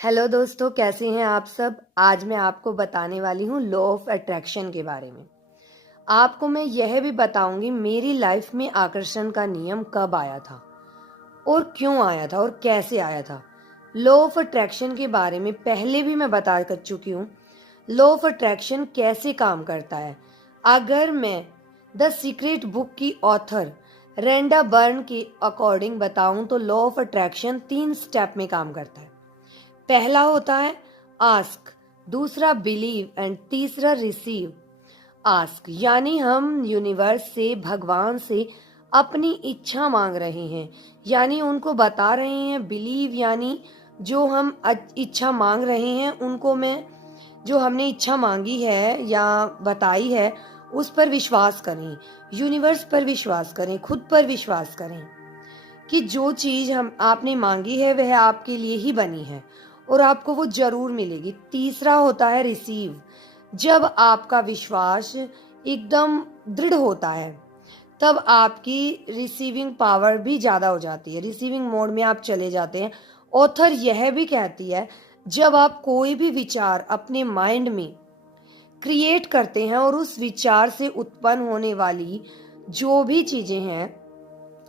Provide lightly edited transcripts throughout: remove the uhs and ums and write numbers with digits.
Hello दोस्तों, कैसे हैं आप सब। आज मैं आपको बताने वाली हूँ लॉ ऑफ अट्रैक्शन के बारे में। आपको मैं यह भी बताऊंगी मेरी लाइफ में आकर्षण का नियम कब आया था और क्यों आया था और कैसे आया था। लॉ ऑफ अट्रैक्शन के बारे में पहले भी मैं बता कर चुकी हूँ। लॉ ऑफ अट्रैक्शन कैसे काम करता है, अगर मैं द सीक्रेट बुक की ऑथर रेंडा बर्न के अकॉर्डिंग बताऊं तो लॉ ऑफ अट्रैक्शन 3 स्टेप में काम करता है। पहला होता है आस्क, दूसरा बिलीव एंड तीसरा रिसीव। आस्क यानी हम यूनिवर्स से, भगवान से अपनी इच्छा मांग रहे हैं, यानी उनको बता रहे हैं। बिलीव यानी जो हम इच्छा मांग रहे हैं उनको मैं, जो हमने इच्छा मांगी है या बताई है उस पर विश्वास करें, यूनिवर्स पर विश्वास करें, खुद पर विश्वास करें कि जो चीज हम आपने मांगी है वह आपके लिए ही बनी है और आपको वो जरूर मिलेगी। तीसरा होता है रिसीव। जब आपका विश्वास एकदम दृढ़ होता है तब आपकी रिसीविंग पावर भी ज्यादा हो जाती है, रिसीविंग मोड में आप चले जाते हैं। ऑथर यह भी कहती है जब आप कोई भी विचार अपने माइंड में क्रिएट करते हैं और उस विचार से उत्पन्न होने वाली जो भी चीजें हैं,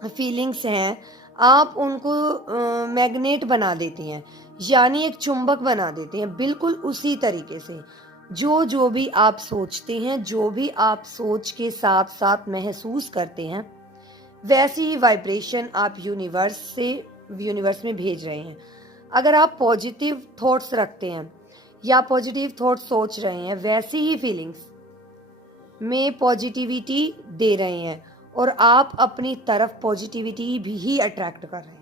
फीलिंग्स हैं, आप उनको मैग्नेट बना देते हैं, यानी एक चुंबक बना देते हैं। बिल्कुल उसी तरीके से जो जो भी आप सोचते हैं, जो भी आप सोच के साथ साथ महसूस करते हैं, वैसी ही वाइब्रेशन आप यूनिवर्स में भेज रहे हैं। अगर आप पॉजिटिव थॉट्स रखते हैं या पॉजिटिव थॉट्स सोच रहे हैं, वैसी ही फीलिंग्स में पॉजिटिविटी दे रहे हैं और आप अपनी तरफ पॉजिटिविटी भी ही अट्रैक्ट कर रहे हैं।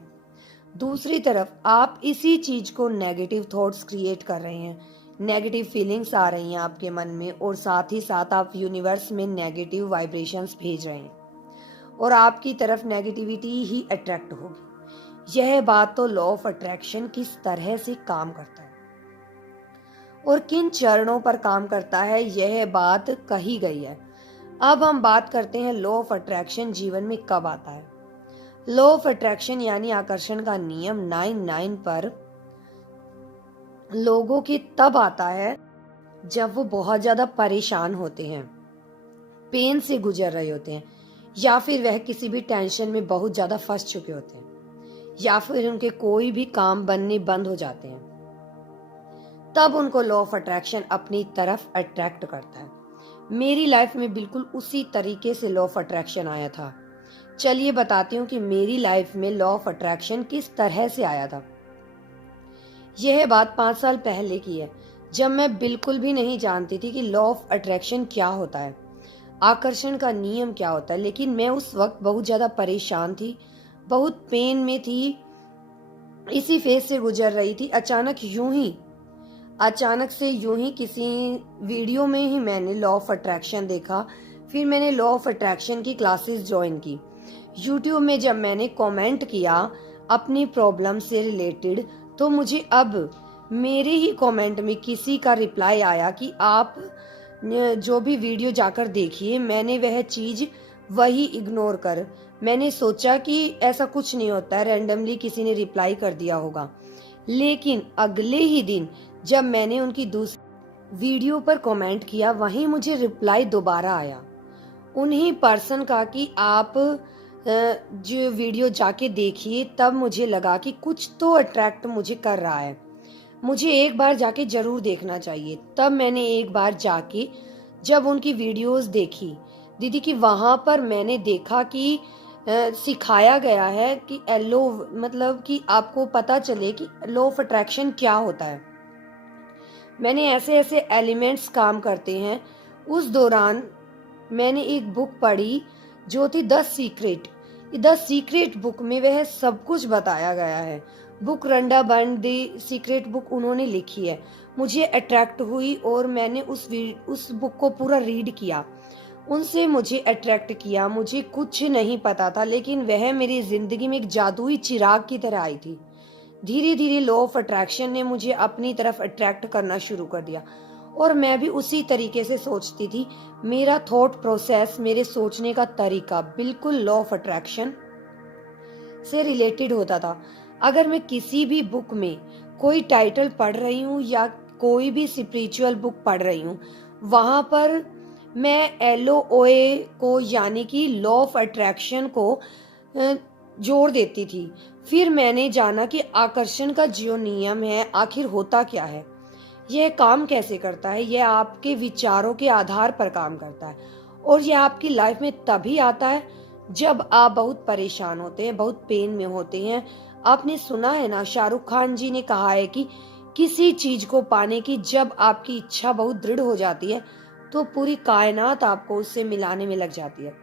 दूसरी तरफ आप इसी चीज को नेगेटिव थॉट्स क्रिएट कर रहे हैं, नेगेटिव फीलिंग्स आ रही हैं आपके मन में और साथ ही साथ आप यूनिवर्स में नेगेटिव वाइब्रेशंस भेज रहे हैं और आपकी तरफ नेगेटिविटी ही अट्रैक्ट होगी। यह बात तो लॉ ऑफ अट्रैक्शन किस तरह से काम करता है और किन चरणों पर काम करता है, यह बात कही गई है। अब हम बात करते हैं लॉ ऑफ अट्रैक्शन जीवन में कब आता है। लॉ ऑफ अट्रैक्शन यानी आकर्षण का नियम 9 पर लोगों के तब आता है जब वो बहुत ज्यादा परेशान होते हैं, पेन से गुजर रहे होते हैं, या फिर वह किसी भी टेंशन में बहुत ज्यादा फंस चुके होते हैं, या फिर उनके कोई भी काम बनने बंद हो जाते हैं। तब उनको लॉ ऑफ अट्रैक्शन अपनी तरफ अट्रैक्ट करता है। मेरी लाइफ में बिल्कुल उसी तरीके से लॉ ऑफ अट्रैक्शन आया था। चलिए बताती हूँ कि मेरी लाइफ में लॉ ऑफ अट्रैक्शन किस तरह से आया था। यह बात 5 साल पहले की है, जब मैं बिल्कुल भी नहीं जानती थी कि लॉ ऑफ अट्रैक्शन क्या होता है, आकर्षण का नियम क्या होता है। लेकिन मैं उस वक्त बहुत ज्यादा परेशान थी, बहुत पेन में थी, इसी फेज से गुजर रही थी। अचानक से यूं ही किसी वीडियो में ही मैंने लॉ ऑफ अट्रैक्शन देखा। फिर मैंने लॉ ऑफ अट्रैक्शन की क्लासेस ज्वाइन की। यूट्यूब में जब मैंने कमेंट किया अपनी प्रॉब्लम से रिलेटेड, तो मुझे अब मेरे ही कमेंट में किसी का रिप्लाई आया कि आप जो भी वीडियो जाकर देखिए। मैंने वह चीज वही इग्नोर कर, मैंने सोचा कि ऐसा कुछ नहीं होता है, रैंडमली किसी ने रिप्लाई कर दिया होगा। लेकिन अगले ही दिन जब मैंने उनकी दूसरी वीडियो पर कमेंट किया, वहीं मुझे रिप्लाई दोबारा आया उन्हीं पर्सन का कि आप जो वीडियो जाके देखिए। तब मुझे लगा कि कुछ तो अट्रैक्ट मुझे कर रहा है, मुझे एक बार जाके जरूर देखना चाहिए। तब मैंने एक बार जाके जब उनकी वीडियोस देखी दीदी की, वहां पर मैंने देखा कि सिखाया गया है कि एलो, मतलब कि आपको पता चले कि लॉ ऑफ अट्रैक्शन क्या होता है। मैंने ऐसे ऐसे एलिमेंट्स काम करते हैं। उस दौरान मैंने एक बुक पढ़ी जो थी द सीक्रेट बुक में वह सब कुछ बताया गया है। Book Rhonda Byrne the secret book उन्होंने लिखी है। मुझे अट्रैक्ट हुई और मैंने उस बुक को पूरा रीड किया, उनसे मुझे अट्रैक्ट किया। मुझे कुछ नहीं पता था, लेकिन वह मेरी जिंदगी में एक जादुई चिराग की तरह आई थी। धीरे धीरे लॉ ऑफ अट्रैक्शन ने मुझे अपनी तरफ अट्रैक्ट करना शुरू कर दिया और मैं भी उसी तरीके से सोचती थी। मेरा थॉट प्रोसेस, मेरे सोचने का तरीका बिल्कुल लॉ ऑफ अट्रैक्शन से रिलेटेड होता था। अगर मैं किसी भी बुक में कोई टाइटल पढ़ रही हूँ या कोई भी स्पिरिचुअल बुक पढ़ रही हूँ, वहाँ पर मैं LOA को यानी कि लॉ ऑफ अट्रैक्शन को जोड़ देती थी। फिर मैंने जाना कि आकर्षण का जो नियम है आखिर होता क्या है, यह काम कैसे करता है। यह आपके विचारों के आधार पर काम करता है और यह आपकी लाइफ में तभी आता है जब आप बहुत परेशान होते हैं, बहुत पेन में होते हैं। आपने सुना है ना, शाहरुख खान जी ने कहा है कि किसी चीज को पाने की जब आपकी इच्छा बहुत दृढ़ हो जाती है तो पूरी कायनात आपको उससे मिलाने में लग जाती है।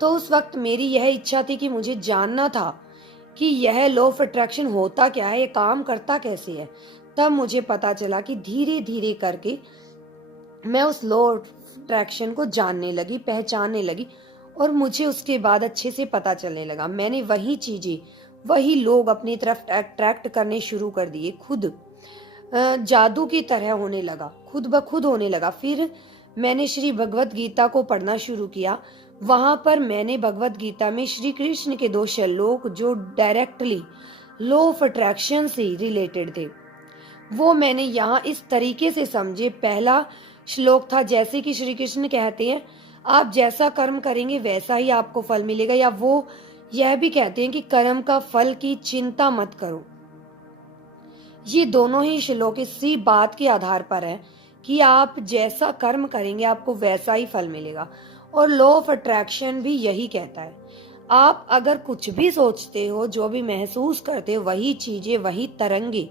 तो उस वक्त मेरी यह इच्छा थी कि मुझे जानना था कि यह लॉ ऑफ अट्रैक्शन होता क्या है, ये काम करता कैसे है। तब मुझे पता चला कि धीरे धीरे करके मैं उस लॉ ऑफ अट्रैक्शन को जानने लगी, पहचानने लगी और मुझे उसके बाद अच्छे से पता चलने लगा। मैंने वही चीजें, वही लोग अपनी तरफ अट्रैक्ट करने शुरू कर दिए। खुद जादू की तरह होने लगा, खुद ब खुद होने लगा। फिर मैंने श्री भगवत गीता को पढ़ना शुरू किया। वहां पर मैंने भगवत गीता में श्री कृष्ण के 2 श्लोक जो डायरेक्टली लॉ ऑफ अट्रैक्शन से रिलेटेड थे, वो मैंने यहाँ इस तरीके से समझे। पहला श्लोक था, जैसे कि श्री कृष्ण कहते हैं आप जैसा कर्म करेंगे वैसा ही आपको फल मिलेगा, या वो यह भी कहते हैं कि कर्म का फल की चिंता मत करो। ये दोनों ही श्लोक इसी बात के आधार पर है कि आप जैसा कर्म करेंगे आपको वैसा ही फल मिलेगा। और लॉ ऑफ अट्रैक्शन भी यही कहता है, आप अगर कुछ भी सोचते हो, जो भी महसूस करते हो, वही चीजें, वही तरंगे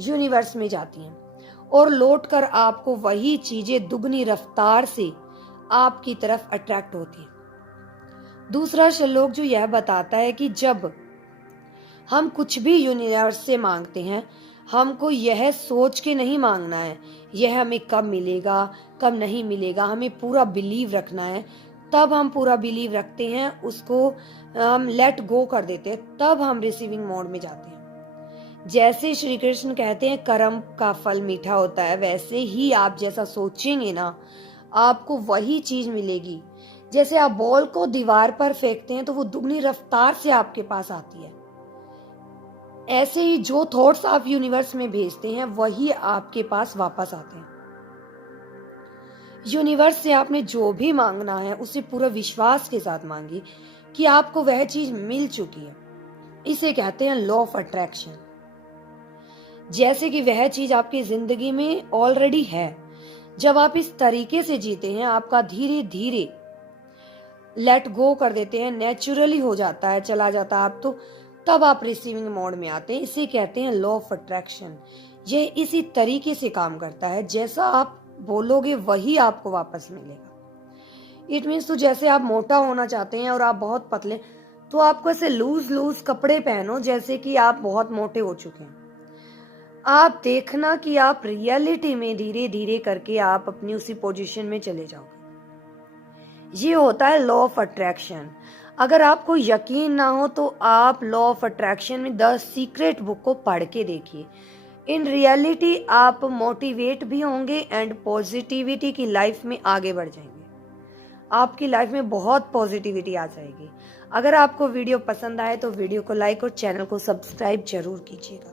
यूनिवर्स में जाती हैं और लौट कर आपको वही चीजें दुगनी रफ्तार से आपकी तरफ अट्रैक्ट होती हैं। दूसरा श्लोक जो यह बताता है कि जब हम कुछ भी यूनिवर्स से मांगते हैं, हमको यह सोच के नहीं मांगना है यह हमें कब मिलेगा कब नहीं मिलेगा, हमें पूरा बिलीव रखना है। तब हम पूरा बिलीव रखते हैं, उसको हम लेट गो कर देते हैं, तब हम रिसीविंग मोड में जाते हैं। जैसे श्री कृष्ण कहते हैं कर्म का फल मीठा होता है, वैसे ही आप जैसा सोचेंगे ना आपको वही चीज मिलेगी। जैसे आप बॉल को दीवार पर फेंकते हैं तो वो दुगनी रफ्तार से आपके पास आती है, ऐसे ही जो थॉट्स आप यूनिवर्स में भेजते हैं वही आपके पास वापस आते हैं। यूनिवर्स से आपने जो भी मांगना है उसे पूरा विश्वास के साथ मांगिए कि आपको वह चीज मिल चुकी है। इसे कहते हैं लॉ ऑफ अट्रैक्शन। जैसे कि वह चीज आपकी जिंदगी में ऑलरेडी है। जब आप इस तरीके से जीते हैं, आपका धीरे धीरे लेट गो कर देते हैं, नेचुरली हो जाता है, चला जाता है आप, तो तब आप रिसीविंग मोड में आते हैं। इसे कहते हैं लॉ ऑफ अट्रैक्शन। यह इसी तरीके से काम करता है, जैसा आप बोलोगे वही आपको वापस मिलेगा। इट मीन्स, तो जैसे आप मोटा होना चाहते हैं और आप बहुत पतले, तो आपको ऐसे लूज लूज कपड़े पहनो जैसे कि आप बहुत मोटे हो चुके हैं। आप देखना कि आप रियलिटी में धीरे धीरे करके आप अपनी उसी पोजीशन में चले जाओगे। ये होता है लॉ ऑफ अट्रैक्शन। अगर आपको यकीन ना हो तो आप लॉ ऑफ अट्रैक्शन में द सीक्रेट बुक को पढ़ के देखिए। इन रियलिटी आप मोटिवेट भी होंगे एंड पॉजिटिविटी की लाइफ में आगे बढ़ जाएंगे। आपकी लाइफ में बहुत पॉजिटिविटी आ जाएगी। अगर आपको वीडियो पसंद आए तो वीडियो को लाइक और चैनल को सब्सक्राइब जरूर कीजिएगा।